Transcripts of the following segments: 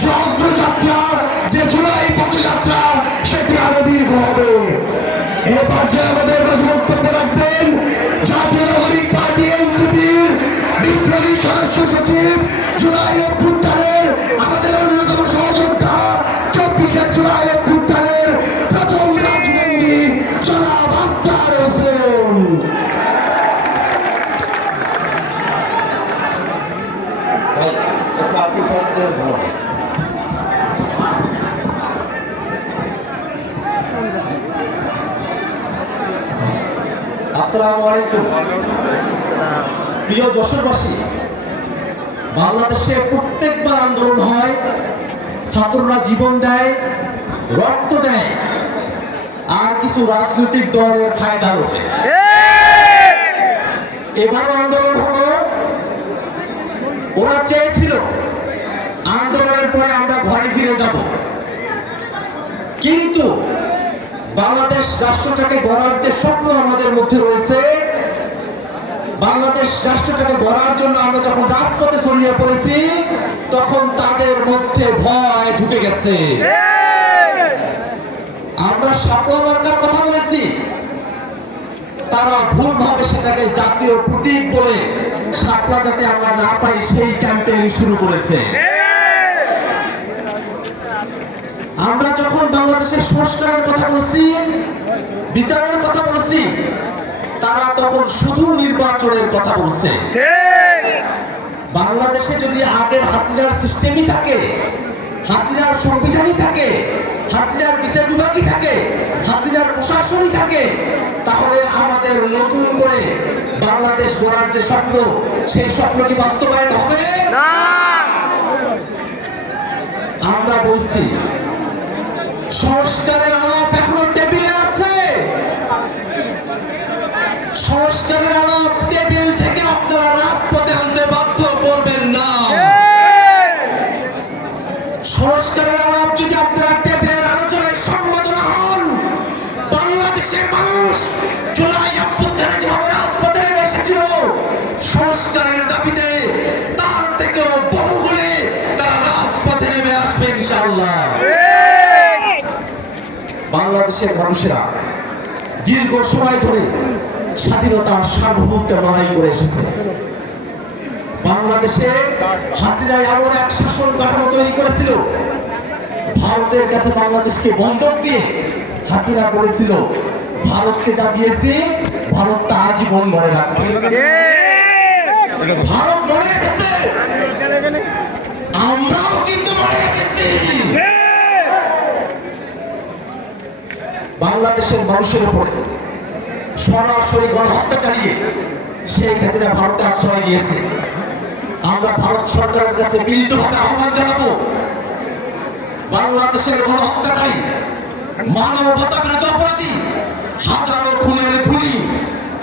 যে অগ্রযাত্রা, যে জুলাই পদযাত্রা, সেটি আরও দীর্ঘ হবে। এ পর্যায়ে আমাদের মাঝে বক্তব্য রাখবেন জাতীয় নাগরিক পার্টি এনসিপির বিপ্লবী সদস্য সচিব, জুলাই অভ্যুত্থানের আমাদের অন্যতম সহযোদ্ধা, চব্বিশে জুলাই অভ্যুত্থানের প্রথম রাজবন্দী জনাব আক্তার হোসেন। আসসালামু আলাইকুম। প্রিয় যশোরবাসী, বাংলাদেশে প্রত্যেকবার আন্দোলন হয়, ছাত্ররা জীবন দেয়, রক্ত দেয়, আর কিছু রাজনৈতিক দলের ফায়দা লোটে। এবার আন্দোলন হলো, ওরা চেয়েছিল, আন্দোলনের পরে আমরা ঘরে ফিরে যাব। কিন্তু বাংলাদেশ রাষ্ট্রটাকে গড়ার যে স্বপ্ন আমাদের মধ্যে রয়েছে, বাংলাদেশ রাষ্ট্রটাকে গড়ার জন্য আমরা যখন রাজপথে ছড়িয়ে পড়েছি, তখন তাদের মধ্যে ভয় ঢুকে গেছে। আমরা সাপলা মার্কার কথা বলেছি, তারা ভুলভাবে সেটাকে জাতীয় প্রতীক বলে সাপলা যাতে আমরা না পাই, সেই ক্যাম্পেইন শুরু করেছে। আমরা যখন বাংলাদেশের সংস্কারের কথা বলছি বিচারের কথা বলছি তারা তখন শুধু নির্বাচনের কথা বলছে। বাংলাদেশে যদি আগের হাসিনার সিস্টেমই থাকে হাসিনার সংবিধানই থাকে হাসিনার বিচার বিভাগই থাকে হাসিনার প্রশাসনই থাকে তাহলে আমাদের নতুন করে বাংলাদেশ গড়ার যে স্বপ্ন সেই স্বপ্ন কি বাস্তবায়ন হবে? আমরা বলছি সংস্কারের আলাপ এখনও টেবিলে আছে। সংস্কারের আলাপ টেবিল থেকে আপনারা রাজপথে আনতে বাধ্য করবেন না। সংস্কারের আলাপ যদি আপনারা টেবিলের আলোচনায় সম্মত না হন, বাংলাদেশের মানুষ জুলাই অভ্যুত্থানে যেভাবে রাজপথে নেমে এসেছিল, সংস্কারের দাবিতে তার থেকেও বহুগুণে তারা রাজপথে নেমে আসবে ইনশাআল্লাহ। বাংলাদেশের মানুষেরা দীর্ঘ সময় ধরে স্বাধীনতা সার্বভৌমত্বের লড়াই করে এসেছে। বাংলাদেশে হাসিনা এমন এক শাসন কাঠামো তৈরি করেছিল, ভারতের কাছে বাংলাদেশকে বন্ধক দিয়ে হাসিনা বলেছিল, ভারতকে যা দিয়েছি, ভারত তা আজীবন মনে রাখবে। ভারত মনে রেখেছে, আমরাও কিন্তু মনে রেখেছি। বাংলাদেশের মানুষের উপরে সরাসরি গণহত্যা চালিয়ে শেখ হাসিনা ভারতে আশ্রয় নিয়েছে। আমরা ভারত সরকারের কাছে মিলিতভাবে আহ্বান জানাব, বাংলাদেশের গণহত্যাকারী মানবতা বিরোধী অপরাধী হাজারো খুনের খুনি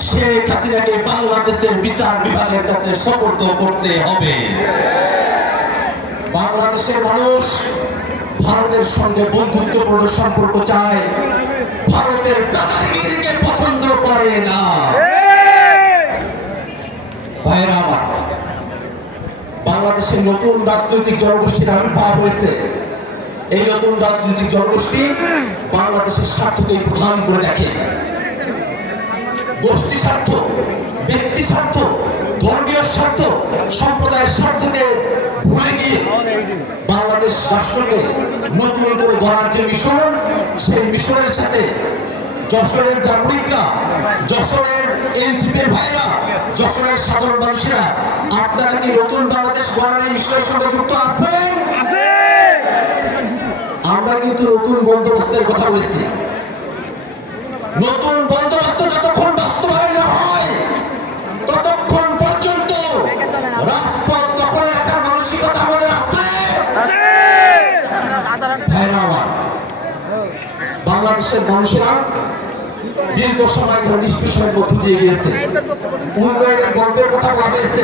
শেখ হাসিনাকে বাংলাদেশের বিচার বিভাগের কাছে সপর্দ করতে হবে। বাংলাদেশের মানুষ ভারতের সঙ্গে বন্ধুত্বপূর্ণ সম্পর্ক চায় ভারতের দাদাগিরিকে পছন্দ করে না। বাংলাদেশের নতুন রাজনৈতিক জনগোষ্ঠীর আবির্ভাব হয়েছে। এই নতুন রাজনৈতিক জনগোষ্ঠী বাংলাদেশের স্বার্থকে প্রধান করে দেখে। গোষ্ঠী স্বার্থ, ব্যক্তি স্বার্থ, ধর্মীয় স্বার্থ, সম্প্রদায়ের স্বার্থকে ভুলে গিয়ে বাংলাদেশ রাষ্ট্রকে নতুন করে গড়ার যে মিশন সেই মিশনের সাথে যশোরের জাগরিকরা যশোরের এনসিপির ভাইরা যশোরের সাধারণ মানুষেরা আপনারা কি নতুন বাংলাদেশ গড়ার এই মিশনের সঙ্গে যুক্ত আছেন? আমরা কিন্তু নতুন বন্দোবস্তের কথা বলেছি। নতুন বন্দোবস্ত যতক্ষণ বাংলাদেশের মানুষেরা দীর্ঘ সময় ধরে নিষ্পেষণের মধ্য দিয়ে গিয়েছে। উন্নয়নের গল্পের কথা বলা হয়েছে